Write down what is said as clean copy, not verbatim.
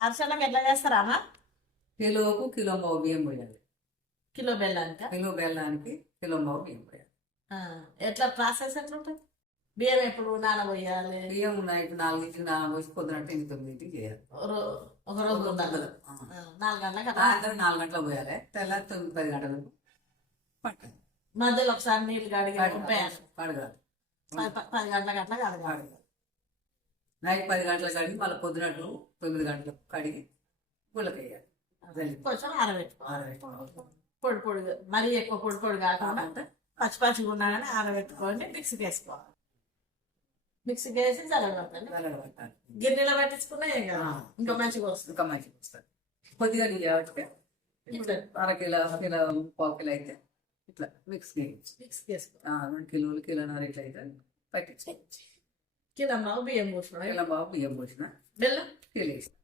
అరిసెలకు ఎట్లా చేస్తారా అమ్మ? కిలోకు కిలో బావు బియ్యం పోయాలి. కిలో బెల్లానికా? కిలో బెల్లానికి కిలో బావు బియ్యం పోయాలి. ఆ, ఎట్లా ప్రాసెస్ ఎట్లా ఉంటుంది? బియ్యం ఎప్పుడు నానబోయాలి? బియ్యం నైట్ 4కి నానబోసి పొద్దునట్టు 8-9కి చేయాలి. ఒక రోజు ఉండాలి. ఆ. 4 గంటలకు అట్లా. సాయంత్రం 4 గంటలకు పోయాలి. తెల్లారి 9-10 గంటలకు పట్టాలి. మధ్యలో ఒకసారి నీళ్ళు కడిగి పంపేయాలి. కడగాలి. 10 గంటలకు అట్లా కడగాలి. కడగాలి. నైట్ 10 గంటలకు కడిగి మళ్ళీ పొద్దునట్టు 9 గంటలకు కడిగి గుళ్ళకేయాలి. కొంచెం ఆరబెట్టుకోవాలి. ఆరబెట్టుకోవాలి. పొడి పొడిగా, మరీ ఎక్కువ పొడి పొడి కాకుండా పచ్చి పచ్చిగా ఉన్నా కానీ ఆరబెట్టుకోండి. మిక్సీకి వేసుకోవాలి. మిక్సీకి వేసి చల్లబెట్టాలి. వెలగబెట్టాలి. గిన్నెలో పట్టించుకున్నా ఏం కదా, ఇంకా మంచిగా వస్తుంది. ఇంకా మంచిగా వస్తుంది. కొద్దిగా నీళ్ళు కాబట్టి ఇట్లా అరకిలో కిలో పావు కిలో అయితే ఇట్లా మిక్స్ చేయొచ్చు. మిక్సీకి వేసుకోవాలి. 2 కిలోలు కిలోన్నర ఇట్లా అయితే పట్టించుకోవచ్చు. కిలో బియ్యం పోసిన కిలో బావు బియ్యం పోసిన బెల్లం కిలో వేసిన